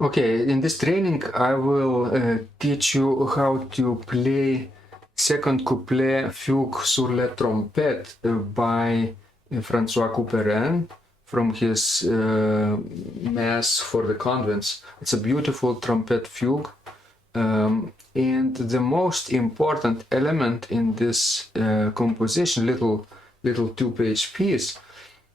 Okay, in this training I will teach you how to play second couplet Fugue sur la trompette by Francois Couperin from his Mass for the Convents. It's a beautiful trumpet fugue, and the most important element in this composition, little two-page piece,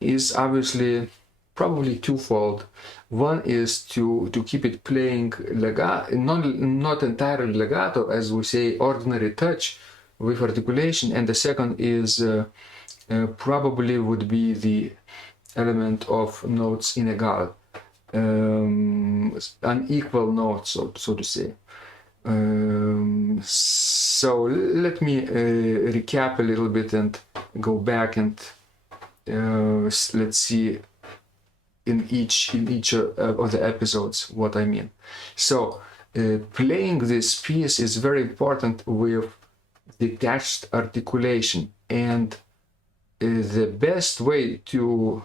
is obviously probably twofold. One is to keep it playing legato, not entirely legato, as we say, ordinary touch with articulation, and the second is probably would be the element of notes inégal, unequal notes, so to say. So let me recap a little bit and go back and let's see in each of the episodes what I mean. So playing this piece is very important with detached articulation, and the best way to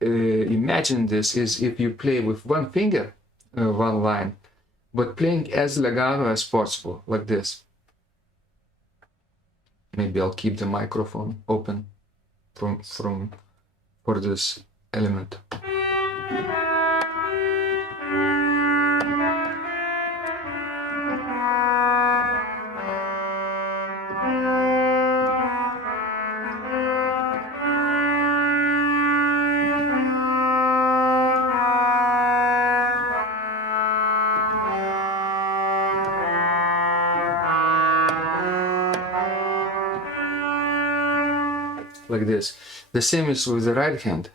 imagine this is if you play with one finger, one line, but playing as legato as possible, like this. Maybe I'll keep the microphone open for this element. Like this. The same is with the right hand.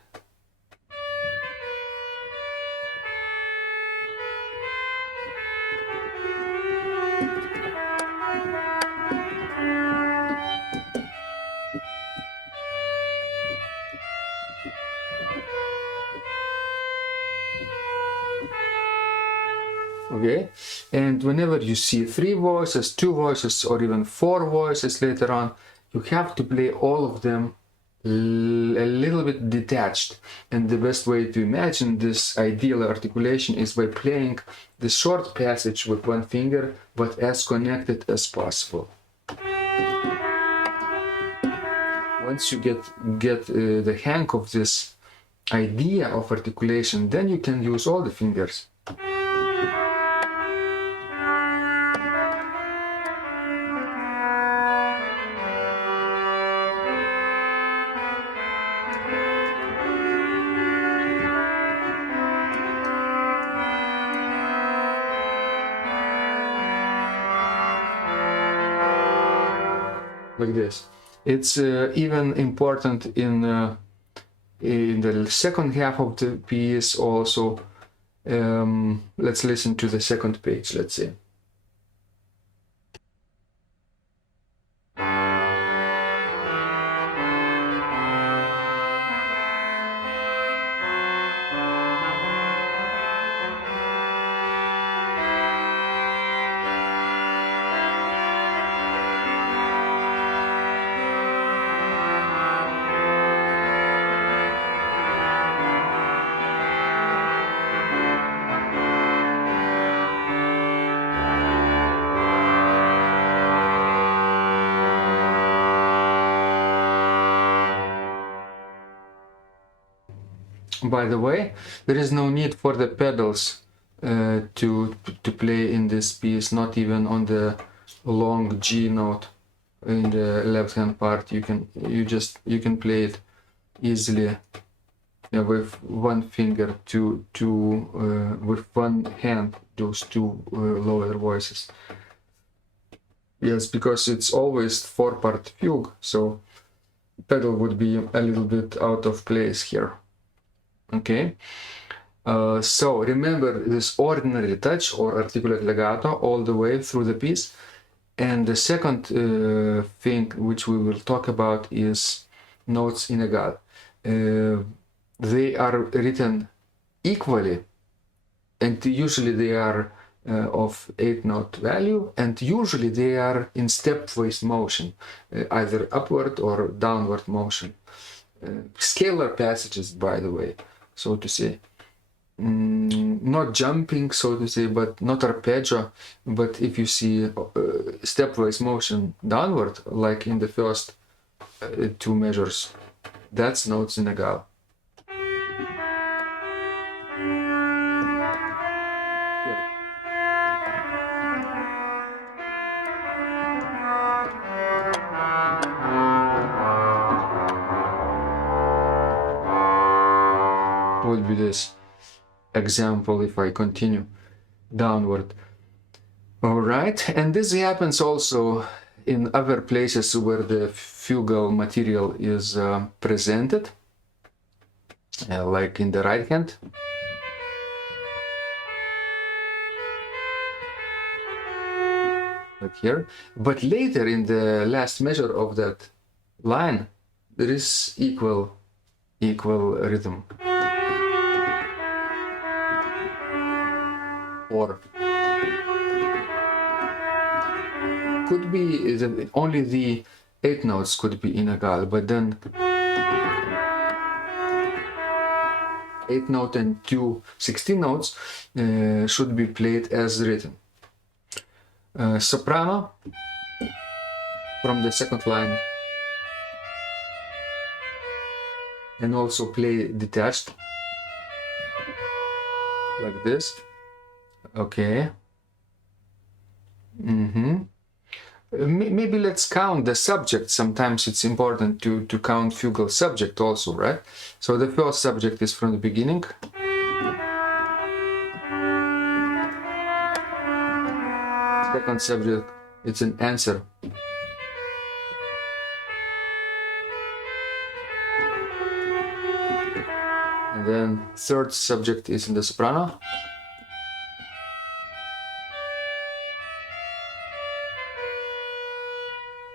Okay, and whenever you see 3 voices, 2 voices, or even 4 voices later on, you have to play all of them a little bit detached. And the best way to imagine this ideal articulation is by playing the short passage with one finger, but as connected as possible. Once you get the hang of this idea of articulation, then you can use all the fingers. Like this. It's even important in the second half of the piece also. Let's listen to the second page, let's see. By the way, there is no need for the pedals to play in this piece, not even on the long G note in the left hand part. You can play it easily with one finger with one hand, those 2 lower voices. Yes, because it's always 4-part fugue, so pedal would be a little bit out of place here. Okay, so remember this ordinary touch or articulate legato all the way through the piece. And the second thing which we will talk about is notes inégal. They are written equally, and usually they are of 8-note value, and usually they are in stepwise motion, either upward or downward motion. Scalar passages, by the way, so to say. not jumping, so to say, but not arpeggio, but if you see stepwise motion downward, like in the first two measures, that's notes in égal. Would be this example if I continue downward. All right, and this happens also in other places where the fugal material is presented, like in the right hand. Like here, but later in the last measure of that line, there is equal rhythm. Or could be only the 8 notes could be in égal, but then 8 note and 2 16 notes should be played as written. Soprano from the second line, and also play detached like this. Okay. Maybe let's count the subject. Sometimes it's important to count fugal subject also, right? So the first subject is from the beginning. Second subject, it's an answer. And then third subject is in the soprano.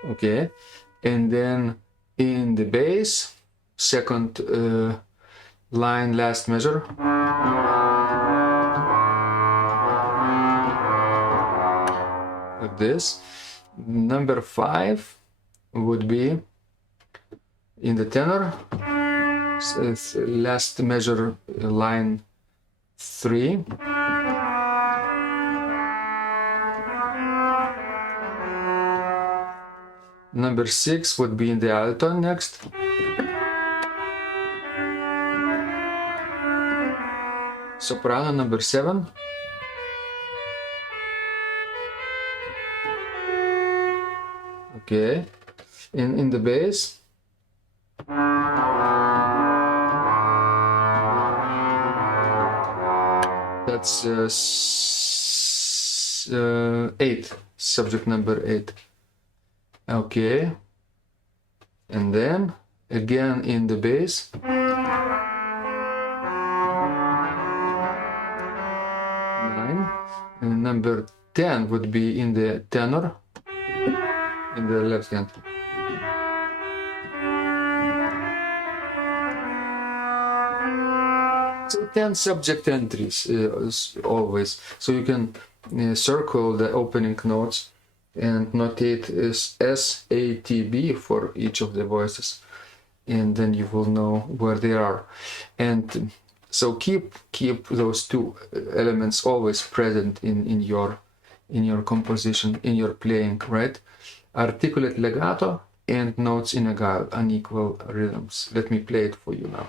Okay, and then in the bass, second line, last measure. Like this. Number 5 would be in the tenor, last measure, line 3. Number 6 would be in the alto next. Soprano, number 7. Okay, in the bass. That's 8, subject number 8. Okay, and then again in the bass. 9, and number 10 would be in the tenor, in the left hand. So 10 subject entries always, so you can circle the opening notes and notate as S, A, T, B for each of the voices, and then you will know where they are. And so keep those two elements always present in your composition, in your playing, right? Articulate legato and notes in égal, unequal rhythms. Let me play it for you now.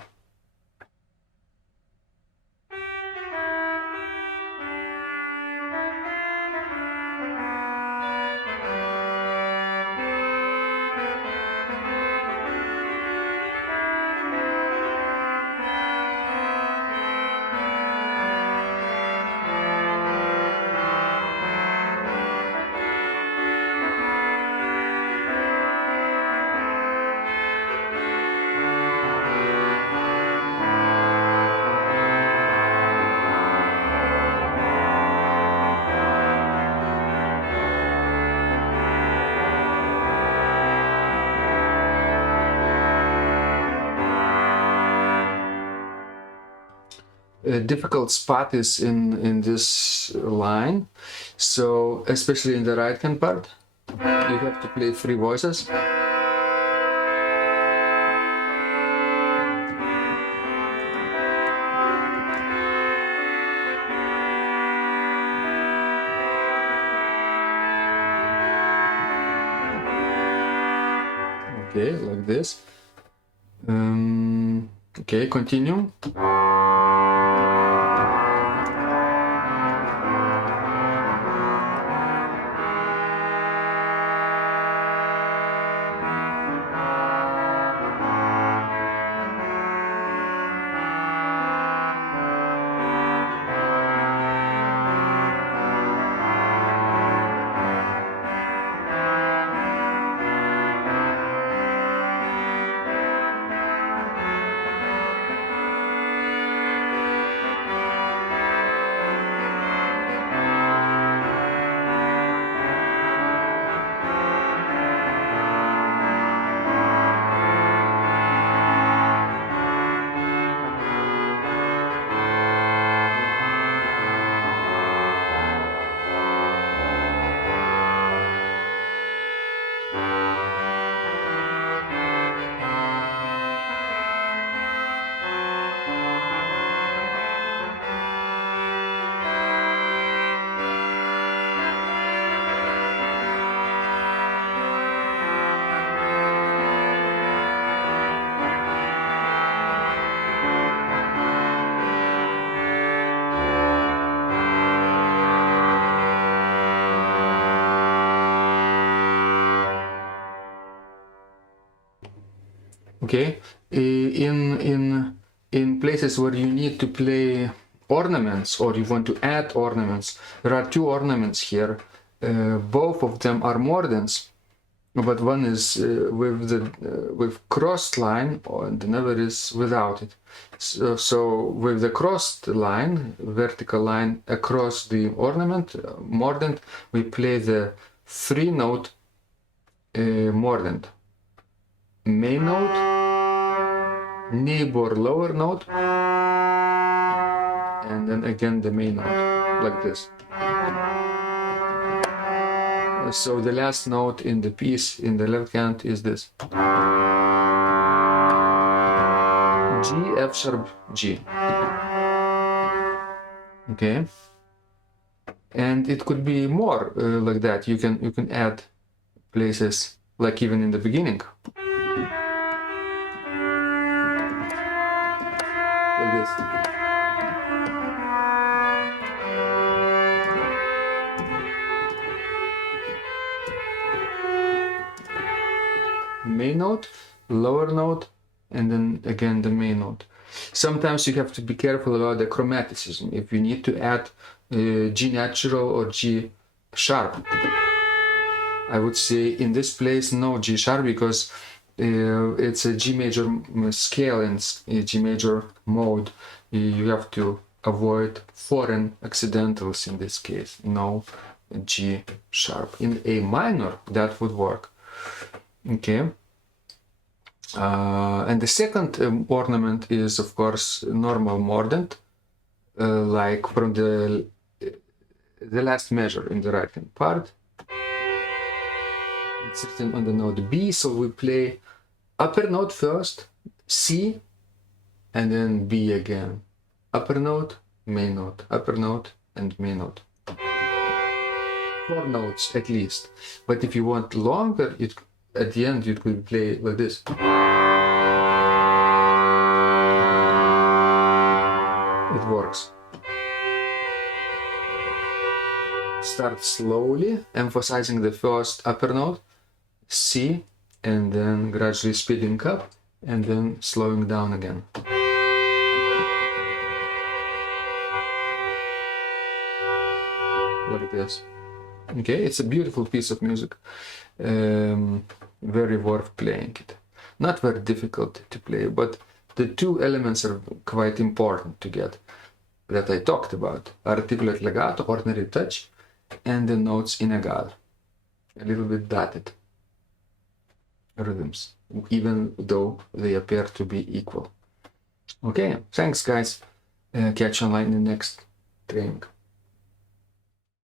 A difficult spot is in this line, so especially in the right hand part, you have to play 3 voices. Okay, like this. Okay, continue. Okay, in places where you need to play ornaments or you want to add ornaments, there are two ornaments here. Both of them are mordents, but one is with crossed line and another is without it. So with the crossed line, vertical line across the ornament, mordent, we play the 3-note mordent. Main note, neighbor lower note, and then again the main note, like this. So the last note in the piece in the left hand is this. G, F sharp, G. Okay. And it could be more like that. You can add places like even in the beginning. Like this. Main note, lower note, and then again the main note. Sometimes you have to be careful about the chromaticism. If you need to add G natural or G sharp, I would say in this place no G sharp, because it's a G major scale and G major mode. You have to avoid foreign accidentals in this case. No G sharp. In A minor that would work. Okay. And the second ornament is of course normal mordent, like from the last measure in the right hand part. It's written on the note B, so we play upper note first, C, and then B again. Upper note, main note, upper note, and main note. 4 notes at least. But if you want longer, at the end you could play like this. It works. Start slowly, emphasizing the first upper note, C, and then gradually speeding up, and then slowing down again. Like this. Okay, it's a beautiful piece of music. Very worth playing it. Not very difficult to play, but the two elements are quite important to get that I talked about. Articulate legato, ordinary touch, and the notes in egal. A little bit dotted rhythms, even though they appear to be equal. Okay, thanks guys. Catch you online in the next training.